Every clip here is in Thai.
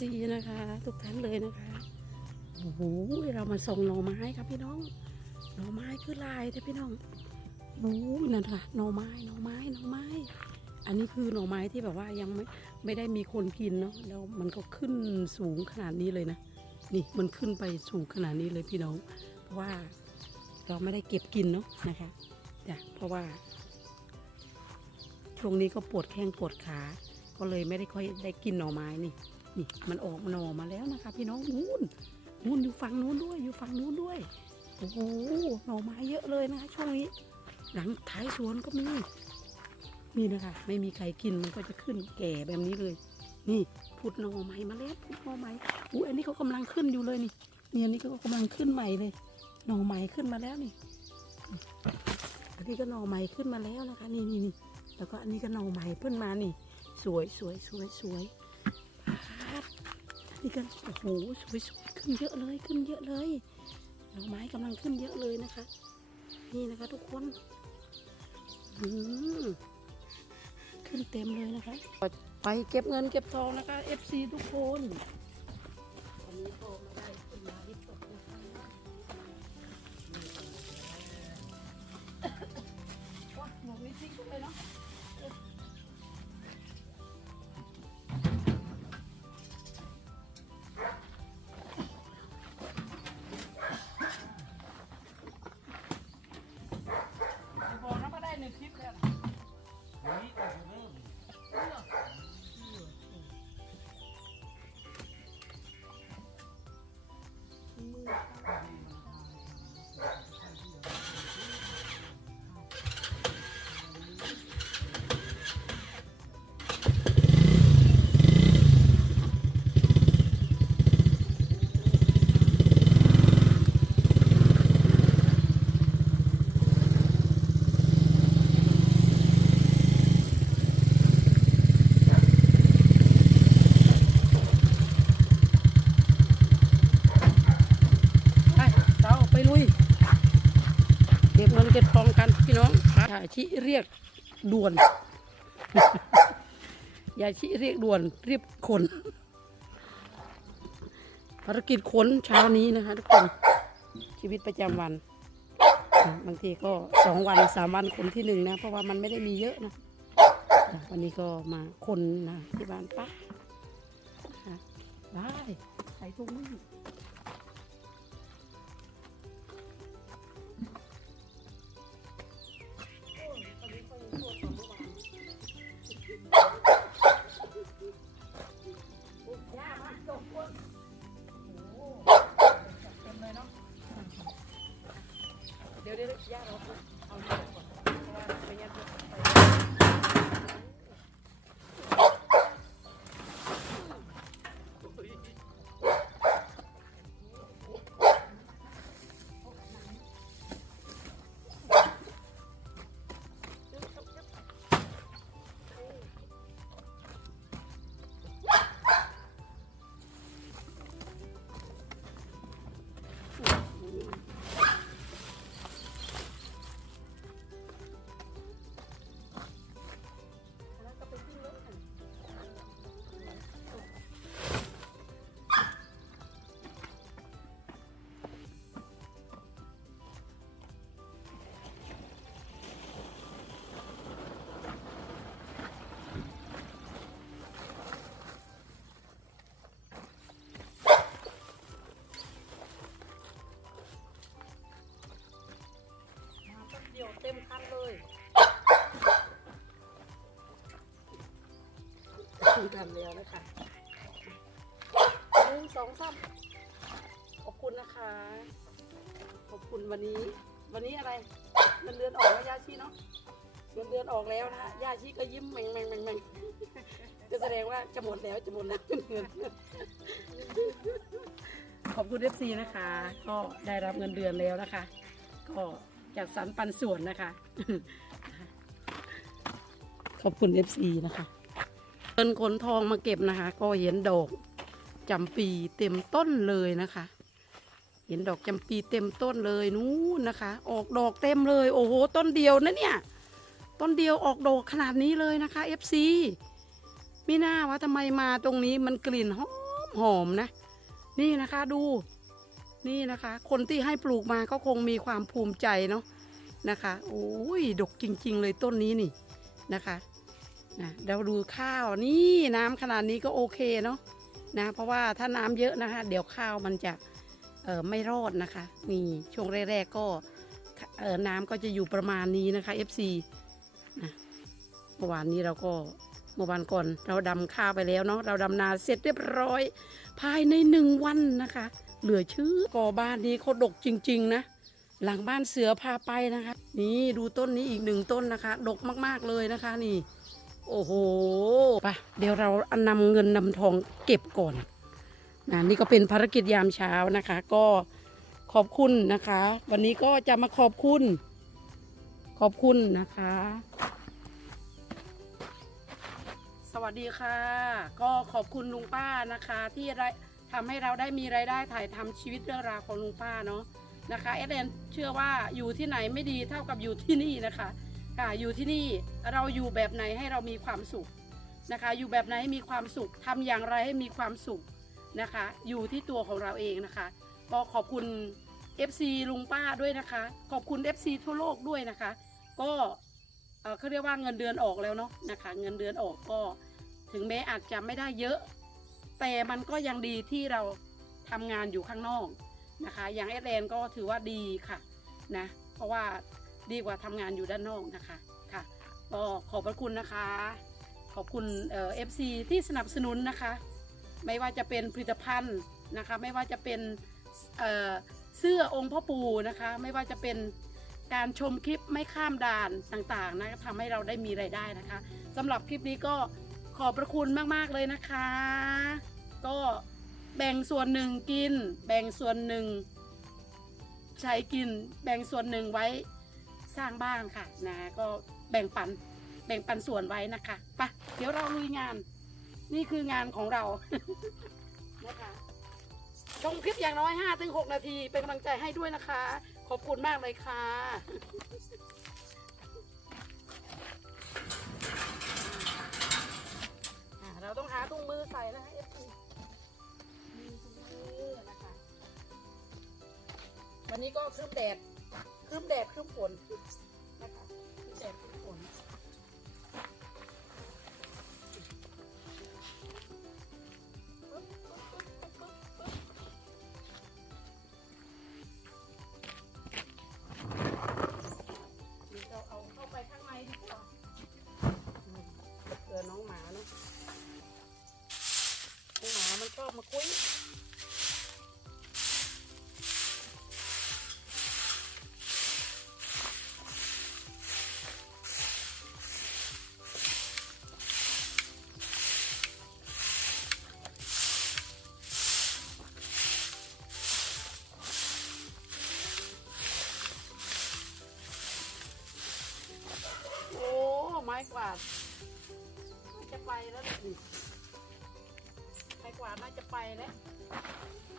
FC นะคะ ทุกท่านเลยนะคะ โอ้โหเรามาส่งหน่อไม้ครับพี่น้อง หน่อไม้คือลายแต่พี่น้องโอ้นั่นค่ะหน่อไม้หน่อไม้หน่อไม้ อันนี้คือหน่อไม้ที่แบบว่ายังไม่ไม่ได้มีคนกินเนาะแล้วมันก็ขึ้นสูงขนาดนี้เลยนะนี่มันขึ้นไปสูงขนาดนี้เลยพี่น้อง เพราะว่าเราไม่ได้เก็บกินเนาะนะคะจ้ะเพราะว่าช่วงนี้ก็ปวดแข้งปวดขา ก็เลยไม่ได้ค่อยได้กินหน่อไม้นี่ นี่มันออกหน่อมาแล้วนะคะ พี่น้องนู้นนู้นอยู่ฝั่งนู้นด้วยอยู่ฝั่งนู้นด้วยโอ้โหหน่อไม้เยอะเลยนะคะช่วงนี้ หลังท้ายสวนก็มีนี่นะคะ ไม่มีใครกินมันก็จะขึ้นแก่แบบนี้เลย นี่พุดหน่อไม้มาแล้วพุดหน่อไม้อู้อันนี้เขากำลังขึ้นอยู่เลยนี่นี่อันนี้ก็กำลังขึ้นใหม่เลยหน่อไม้ขึ้นมาแล้วนี่อันนี้ก็หน่อไม้ขึ้นมาแล้วนะคะ นี่นี่นี่แล้วก็อันนี้ก็หน่อไม้เพิ่นมานี่ สวยสวยสวยสวย นี่ก็โอ้โหสวยสวยขึ้นเยอะเลยขึ้นเยอะเลยหน่อไม้กำลังขึ้นเยอะเลยนะคะ นี่นะคะทุกคนอืมขึ้นเต็มเลยนะคะ ไปเก็บเงินเก็บทองนะคะ FC ทุกคนวันนี้ก็มาได้ขึ้นมาที่ตกนะคะว้าหมวกนี้ทิ้งไปเลยเนาะ Yeah. องยาชิเรียกด่วน ยาชิเรียกด่วนเรียบขนภารกิจขนเช้านี้นะคะทุกคนชีวิตประจำวัน บางทีก็สองวันสามวันขนที่หนึ่งนะ เพราะว่ามันไม่ได้มีเยอะนะวันนี้ก็มาคนนะที่บ้านป้าได้ใส่ถุงมือ คุณทำแล้วนะคะหนึ่งสองสามขอบคุณนะคะ ขอบคุณวันนี้ วันนี้อะไรเงินเดือนออกแล้วยาชีเนาะเงินเดือนออกแล้วนะยาชีก็ยิ้มแมงแมงแมงแมงก็แสดงว่าจะหมดแล้วจะหมดแล้วเงินขอบคุณเอฟซีนะคะ ก็ได้รับเงินเดือนแล้วนะคะ ก็จัดสรรปันส่วนนะคะ ขอบคุณเอฟซีนะคะ เงินขนทองมาเก็บนะคะ ก็เห็นดอกจำปีเต็มต้นเลยนะคะ เห็นดอกจำปีเต็มต้นเลยนู้นนะคะ ออกดอกเต็มเลย โอ้โห ต้นเดียวนะเนี่ย ต้นเดียวออกดอกขนาดนี้เลยนะคะ FC ไม่น่าว่าทำไมมาตรงนี้มันกลิ่นหอมหอมนะ นี่นะคะดู นี่นะคะ คนที่ให้ปลูกมาก็คงมีความภูมิใจเนาะนะคะโอ้ยดกจริง ๆ เลยต้นนี้นี่นะคะ นะเราดูข้าวนี่น้ำขนาดนี้ก็โอเคเนาะนะเพราะว่าถ้าน้ำเยอะนะคะ เดี๋ยวข้าวมันจะเออไม่รอดนะคะ นี่ช่วงแรกๆก็เออน้ำก็จะอยู่ประมาณนี้นะคะ FC นะเมื่อวานนี้เราก็เมื่อวานก่อนเราดำข้าวไปแล้วเนาะเราดำนาเสร็จเรียบร้อย ภายในหนึ่งวันนะคะ เหลือชื่อก่อบ้านนี้เขาดกจริง ๆ นะ หลังบ้านเสือพาไปนะคะ นี่ดูต้นนี้อีกหนึ่งต้นนะคะ ดกมากๆเลยนะคะนี่ โอ้โหไปเดี๋ยวเรานำเงินนำทองเก็บก่อนนะนี่ก็เป็นภารกิจยามเช้านะคะ ก็ขอบคุณนะคะ วันนี้ก็จะมาขอบคุณ ขอบคุณนะคะ สวัสดีค่ะ ก็ขอบคุณลุงป้านะคะ ที่ทำให้เราได้มีรายได้ถ่ายทำชีวิตเรื่องราวของลุงป้าเนาะนะคะเอเดนเชื่อว่าอยู่ที่ไหนไม่ดีเท่ากับอยู่ที่นี่นะคะ ค่ะอยู่ที่นี่เราอยู่แบบไหนให้เรามีความสุขนะคะ อยู่แบบไหนให้มีความสุขทำอย่างไรให้มีความสุขนะคะ อยู่ที่ตัวของเราเองนะคะ ก็ขอบคุณ FC ลุงป้าด้วยนะคะ ขอบคุณ FC ทั่วโลกด้วยนะคะ ก็เออเขาเรียกว่าเงินเดือนออกแล้วเนาะนะคะ เงินเดือนออกก็ถึงแม้อาจจะไม่ได้เยอะ แต่มันก็ยังดีที่เราทำงานอยู่ข้างนอกนะคะ อย่างเอสแนก็ถือว่าดีค่ะนะ เพราะว่า ดีกว่าทำงานอยู่ด้านนอกนะคะค่ะก็ขอบพระคุณนะคะ ขอบคุณเอฟซีที่สนับสนุนนะคะ ไม่ว่าจะเป็นผลิตภัณฑ์นะคะ ไม่ว่าจะเป็นเเสื้อองค์พ่อปู่นะคะ ไม่ว่าจะเป็นการชมคลิปไม่ข้ามด่านต่างๆนะทำให้เราได้มีไรายได้นะคะสำหรับคลิปนี้ก็ขอบพระคุณมากๆเลยนะคะ ก็แบ่งส่วนหนึ่งกิน แบ่งส่วนหนึ่งใช้กิน แบ่งส่วนหนึ่งไว้ สร้างบ้านค่ะนะก็แบ่งปันแบ่งปันส่วนไว้นะคะไปะเดี๋ยวเราลุยงาน นี่คืองานของเรานะคะชมคลิปอย่างน้อย5ถึง6นาทีเป็นกำลังใจให้ด้วยนะคะ ขอบคุณมากเลยค่ะเราต้องหาถุงมือใส่นะคะเอฟซีมือนะคะ วันนี้ก็ครึ้มแดด ครึ้มแดดครึ้มฝนนะคะครึ้มแดดครึ้มฝนเดี๋ยวเราเอาเข้าไปข้างในดีกว่าเผื่อน้องหมาเนาะน้องหมามันชอบมาคุย กวาดน่าจะไปแล้วดิไม้กวาดน่าจะไปแล้ว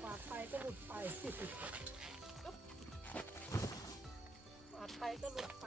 กวาดไปก็หลุดไปกวาดไปก็หลุดไป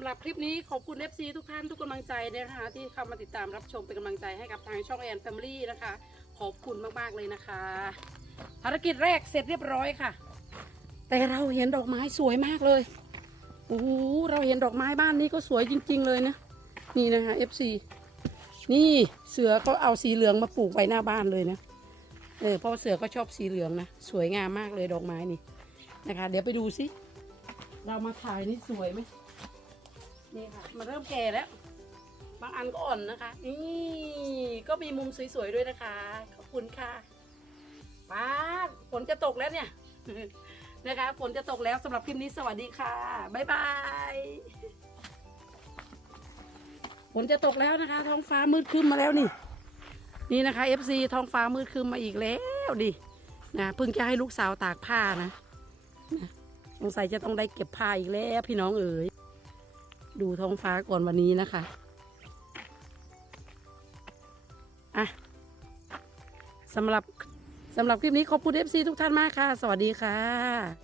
ำหรับคลิปนี้ขอบคุณ FC ทุกท่านทุกกำลังใจนะคะ ที่เข้ามาติดตามรับชมเป็นกำลังใจให้กับทางช่องแอนแฟมิลี่นะคะ ขอบคุณมากๆเลยนะคะ ภารกิจแรกเสร็จเรียบร้อยค่ะ แต่เราเห็นดอกไม้สวยมากเลยโอ้โหเราเห็นดอกไม้บ้านนี้ก็สวยจริง ๆ เลยนะนี่นะคะ FC นี่เสือเขาเอาสีเหลืองมาปลูกไว้หน้าบ้านเลยนะเออเพราะเสือก็ชอบสีเหลืองนะสวยงามมากเลยดอกไม้นี่นะคะ เดี๋ยวไปดูสิเรามาถ่ายนี่สวยไหม นี่ค่ะ มันเริ่มแก่แล้ว บางอันก็อ่อนนะคะ นี่ก็มีมุมสวยๆด้วยนะคะ ขอบคุณค่ะป้าฝนจะตกแล้วเนี่ย นะคะ ฝนจะตกแล้วสำหรับคลิปนี้สวัสดีค่ะ บ๊ายบาย ฝนจะตกแล้วนะคะ ท้องฟ้ามืดครึ้มมาแล้วนี่ นี่นะคะ FC ท้องฟ้ามืดครึ้มมาอีกแล้วดิ นะเพิ่งจะให้ลูกสาวตากผ้านะนะสงสัยจะต้องได้เก็บผ้าอีกแล้วพี่น้องเอ๋ย ดูท้องฟ้าก่อนวันนี้นะคะ อะสำหรับสำหรับคลิปนี้ขอบคุณ FC ทุกท่านมากค่ะ สวัสดีค่ะ